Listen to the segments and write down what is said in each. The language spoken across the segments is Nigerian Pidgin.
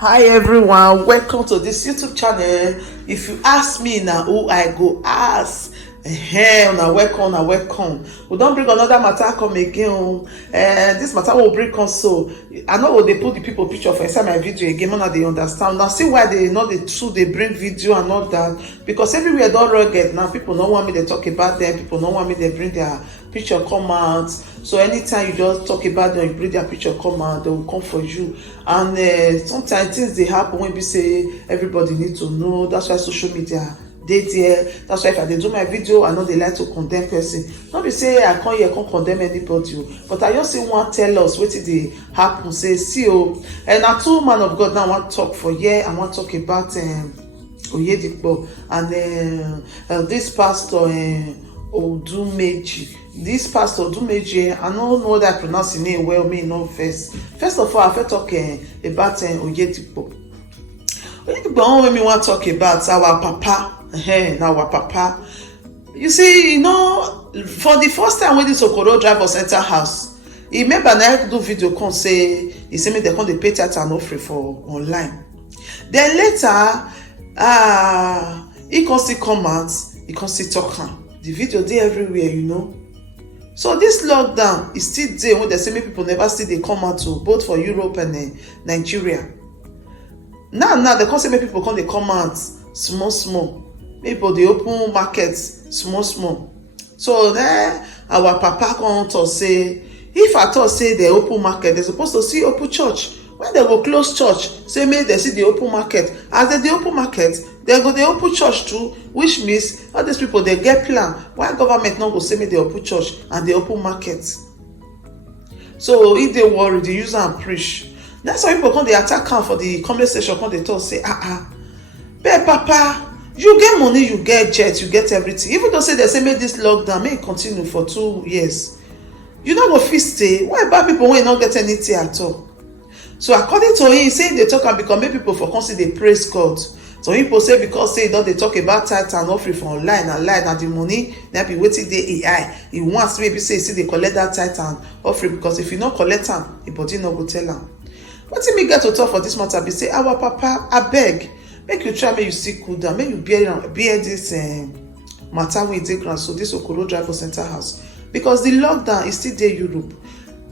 Hi everyone, welcome to this YouTube channel. If you ask me now who I go ask, now welcome. We don't bring another matter come again. This matter will bring come, so I know they put the people picture for inside my video again. Now they understand. Now see why they know the truth. They bring video and all that, because everywhere don't rugged now. People don't want me to talk about them. People don't want me to bring their picture come out. So anytime you just talk about them, you bring their picture come out, they will come for you. And sometimes things they happen when we say everybody need to know. That's why social media dey there. That's why if I dey do my video, I know they like to condemn person. Not be say I can't here can't condemn anybody, but I just want tell us what did they happen. Say see and now two man of God now want talk for I want talk about Oyedipo and this pastor Odumeji. This pastor Odumeji, I don't know that I pronounce his name well, me no first. First of all, I first talk about Oyedipo. Oyedipo, when me want talk about our papa, our papa. You see, for the first time when this Okoro drive us enter house, he remember now do video come say, he say me they come dey pay theater and offering for online. Then later, he can still come out, he can still talk am. The video dey everywhere, So this lockdown is still there when they say many people never see they come out to both for Europe and Nigeria. Now they can't say many people they come out small. People they open markets small. So then our papa come to say, if I thought say they open market, they're supposed to see open church. When they go close church, say maybe they see the open market. As they open market, they go the open church too, which means all these people they get plan. Why government not go say me they open church and they open market? So if they worry, they use and preach. That's why people come they attack am for the comment section. Come they talk say, babe, papa, you get money, you get jet, you get everything. Even though say they say make this lockdown may continue for 2 years, you not go fit stay. Why about people when not get anything at all? So according to him, saying they talk and become many people for constantly they praise God. So people say because say don't they talk about tithe and offering for online and the money now be waiting the AI. He wants maybe say see they collect that tithe and offering, because if you not collect them, the body not go tell them. What if me get to talk for this matter? Be say our papa, I beg, make you try, make you see cool down, make you bear this matter when you take ground. So this Okoro drive for center house, because the lockdown is still there Europe.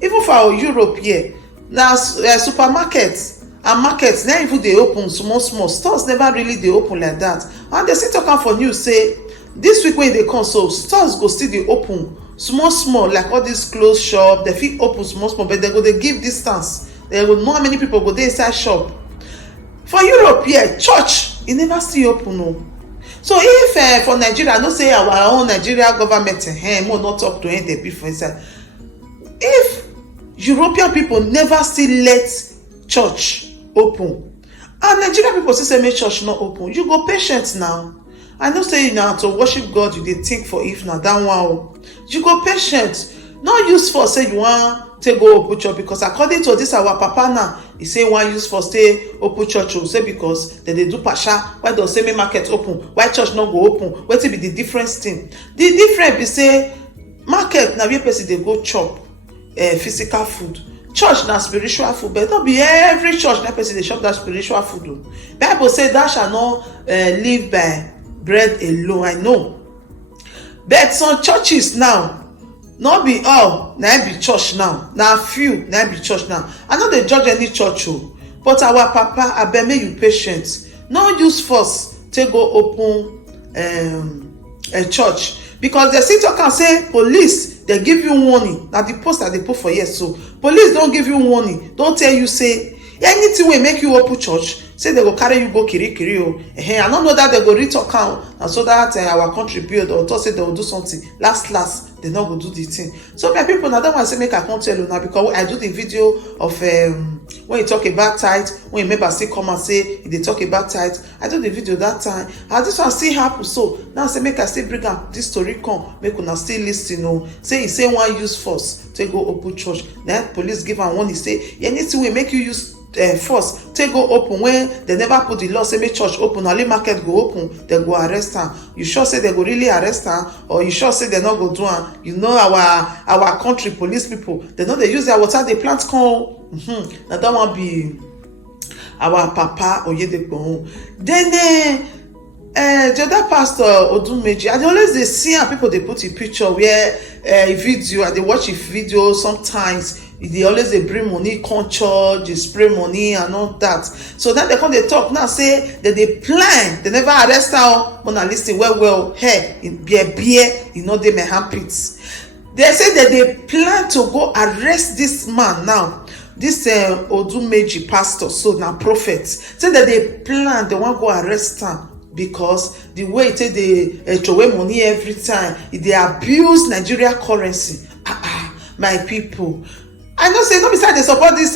Even for our Europe here. Now supermarkets and markets now even they open small stores never really they open like that, and they still talking for news say this week when they come, so stores go still they open small like all these clothes shop they fit open small, but they go they give distance. They will know how many people go there inside shop. For Europe here, church it never still open no. So if for Nigeria, no say our own Nigeria government more not talk to any they be for inside. If European people never still let church open, and Nigerian people still say make church not open, you go patient now. I know say now to worship God you dey think for if na that one, you go patient. Not use for say you want to go open church, because according to this our papa now, he say one use for stay open church say because they do pasha. Why don't say make market open, why church not go open? What be the difference thing? The difference be say market na where person they go chop physical food. Church na spiritual food, but not be every church na person they shop that spiritual food. Bible say that shall not live by bread alone. I know, but some churches now not be all na be church now. Now few na be church now. I know they judge any church, but our papa, I beg make you patient. No use force to go open a church, because they sit talk and say police they give you warning. Now the post that they put for yes, so police don't give you warning, don't tell you say anything will make you open church, say they go carry you go kiri I don't know that they go retalk out, and so that our country build, or thought say they will do something last they not go do the thing. So my people, now that one say make I can't tell you now, because I do the video of when you talk about tithe, when you remember still come and say they talk about tithe, I do the video that time, and this one still happen. So now say make I still bring up this story come, make una still listen. Say he say one use force to go open church, then police give am one, he say anything will make you use force take go open when they never put the law say make church open, only market go open, they go arrest am. You sure say they go really arrest am, or you sure say they not go do am? Our country police people, they know they use their water they plant corn. Now that one be our papa Oyedepo. Then the other pastor Odumeji, I dey always dey see am people dey put a picture where a video, I dey watch a video sometimes. They always dey bring money come church, dey spray money and all that. So then they come dey talk now say that they plan, they never arrest am. Una lis ten well, hey, beer, you know dey my handprints. They say that they plan to go arrest this man now. This Odumeji pastor, so now prophet, say that they plan, they want go arrest him because the way it take they throw away money every time, they abuse Nigeria currency. My people, I know say no beside they support this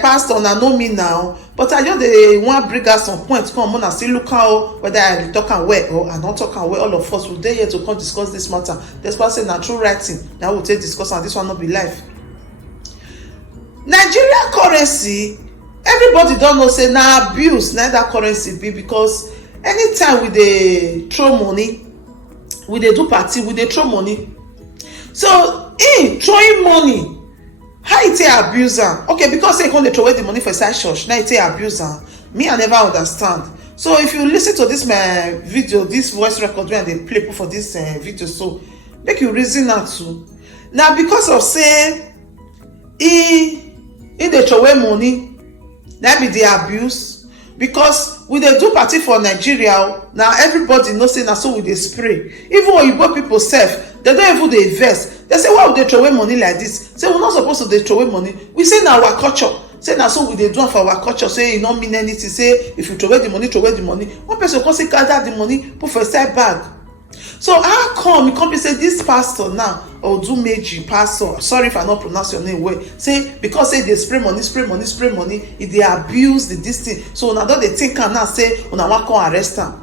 pastor na know me now, but I just they want bring us some points come on and see look how whether I talk and well or I not talk and well. All of us will dey here to come discuss this matter. This person na true writing. Now we'll take discuss and this one not be live. Nigeria currency, everybody don't know say na abuse na that currency be, because anytime we dey throw money, we dey do party, we dey throw money. So in throwing money, how you take abuse am? Okay, because say you come dey throw away the money for inside church, now you take abuse am. Me, I never understand. So if you listen to this my video, this voice record wey I dey play for this video, so make you reason am too. Now because of say in dey throw away money, that be the abuse. Because we dey do party for Nigeria now, everybody know say na so we dey spray. Even Oyibo people sef, they don't even dey invest. They say why would they throw away money like this? Say we're not supposed to dey throw away money. We say na our culture. Say na so we dey do am for our culture. Say e no mean anything. Say if you throw away the money, throw away the money. One person come say gather the money, put for inside bag. So how come you come be say this pastor now, Odumeji pastor, sorry if I not pronounce your name well, say because say they spray money, if they abuse this thing, so now don't they think am now say una wan come arrest am.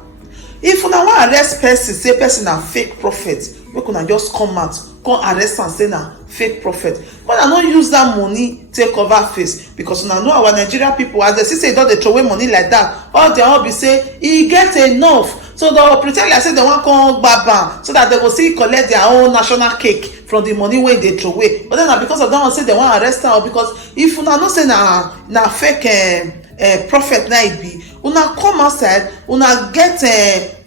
If una wan arrest person, say person na fake prophet, make una just come out, come arrest am say na fake prophet. But I not use that money take cover face, because una know our Nigeria people, as they see say don dey throw away money like that, all they all be say e get enough. So they will pretend like say they want come gbaba, so that they will see collect their own national cake from the money wey they throw away. But then na because of that one say they want arrest am, because if una know say na fake prophet na e be, una come outside, una get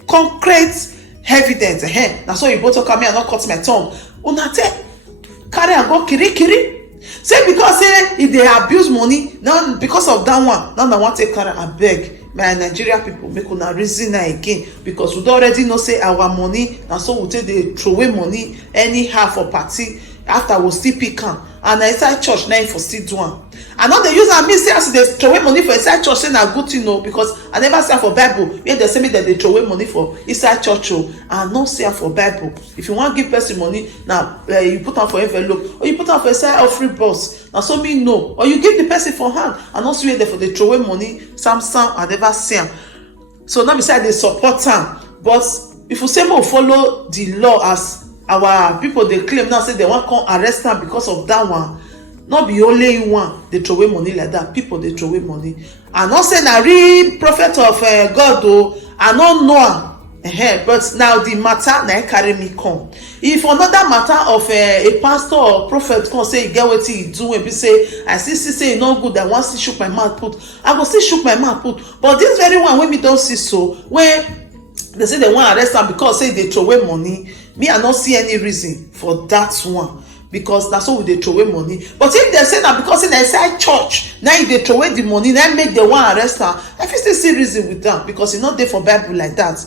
concrete evidence. Na so you both talk me and not cut my tongue. Una take carry and go kiri. Say because say if they abuse money, now because of that one, now I want take carry and beg. My Nigeria people, make una reason again, because we don already know say our money na so we take dey throw away money anyhow for party, after we still pick am, and na inside church na for still do am. I no dey use am mean say as dey throw away money for inside church say na good thing o, because I never see am for Bible where they say make dem dey throw away money for inside church o. I no see am for Bible. If you wan give person money, na you put am for envelope or you put am for inside offering box, na so me know, or you give the person for hand. I no see where dey for dey throw away money. Samsung, I never see am. So now be say I dey support am, but if you say make we follow the law as our people dey claim now, say they wan come arrest am because of that one, not be only one dey throw away money like that. People dey throw away money. I not say na real prophet of God o, I no know am, but now the matter na carry me come. If another matter of a pastor or prophet come say e get wetin e do, and be say I see say e no good, I wan still shook my mouth put, I go still shook my mouth put. But this very one wey me don see so, where they say they wan arrest am because say they throw away money, me I no see any reason for that one, because na so we dey throw away money. But if they say na because say na inside church na e dey throw away the money, na make they wan arrest am, I fit still see reason with am, because e no dey for Bible like that.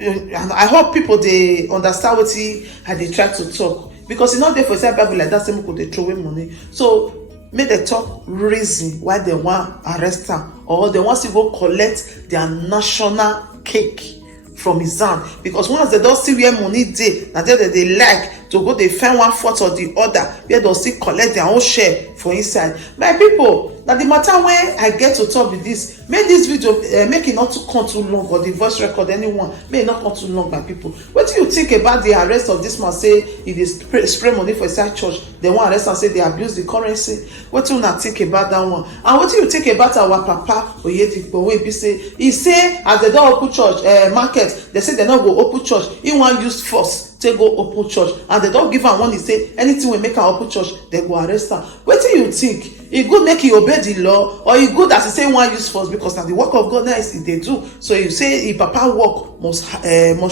And I hope people dey understand wetin I dey try to talk, because e no dey for inside Bible like that say make we dey throw away money. So make dem talk reason why they wan arrest am, or they wan still go collect their national cake from his hand, because once they don see where money dey, na there they like to go dey find 1/4 or the other where they still collect their own share for inside. My people, na the matter wey I get to talk with this, make this video make it not too come too long, or the voice record anyone may not come too long. My people, what do you think about the arrest of this man? Say he dey spray money for inside church, they wan arrest am, say they abuse the currency. What do you think about that one? And what do you think about our papa Oyedepo wey be say he say as they don open church market, they say they no go open church, he wan use force take go open church, and they don give am warning say anything wey make am open church they go arrest am. Wetin you think? e good make you obey the law, or e good as you say one use force, because na the work of God na is e dey do. So you say e papa work must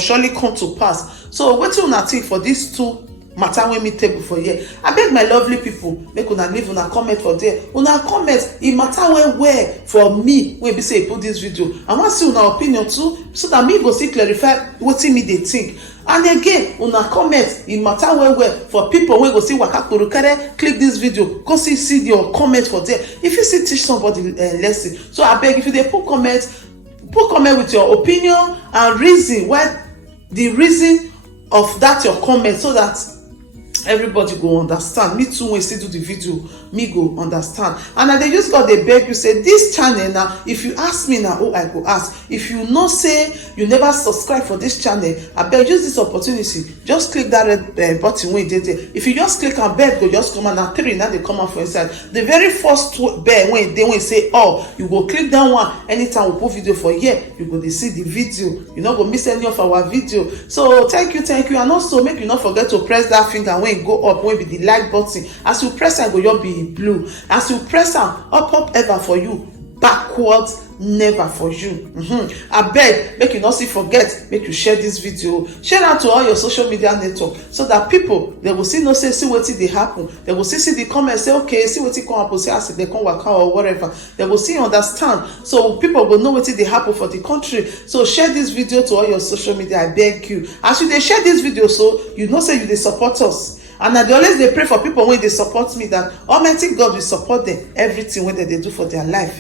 surely come to pass. So wetin una think for these two matter wey me table for here? Abeg my lovely people, make una leave una comment for there. Una comment e matter well for me wey be say e put this video. I wan see una opinion too, so that me go still clarify wetin me dey think. And again, una comment e matter well for people wey go see waka kporokere click this video go see your comment for there. If you see teach somebody lesson, so abeg if you dey put comment with your opinion and reason why, the reason of that your comment, so that everybody go understand. Me too, when still do the video, me go understand. And I dey use God dey beg you, say this channel now, if you ask me now, I go ask. If you know say you never subscribe for this channel, abeg use this opportunity, just click that red button wey dey there. If you just click am, bell go just come out. Na 3 now dey come out for inside. The very first bell wey dey, when say oh, you go click that one. Anytime we put video for here, you go dey see the video. You no go miss any of our video. So thank you, and also make you not forget to press that finger when go up, when be the like button. As you press am, go just be blue. As you press am, up ever for you, backwards never for you. Abeg make you not see forget, make you share this video, share am to all your social media network, so that people they will see, no say see wetin dey happen. They will see the comments, say okay, see wetin come happen, say as they come waka or whatever. They will see understand, so people will know wetin dey happen for the country. So share this video to all your social media, I beg you. As you dey share this video, so you know say you dey support us. And I always dey pray for people when they support me, that Almighty God will support them everything when they do for their life.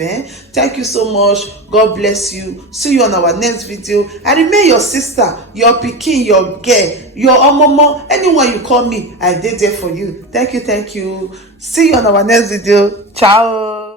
Thank you so much. God bless you. See you on our next video. I remain your sister, your pikin, your girl, your omomo, anyone you call me, I dey there for you. Thank you. See you on our next video. Ciao.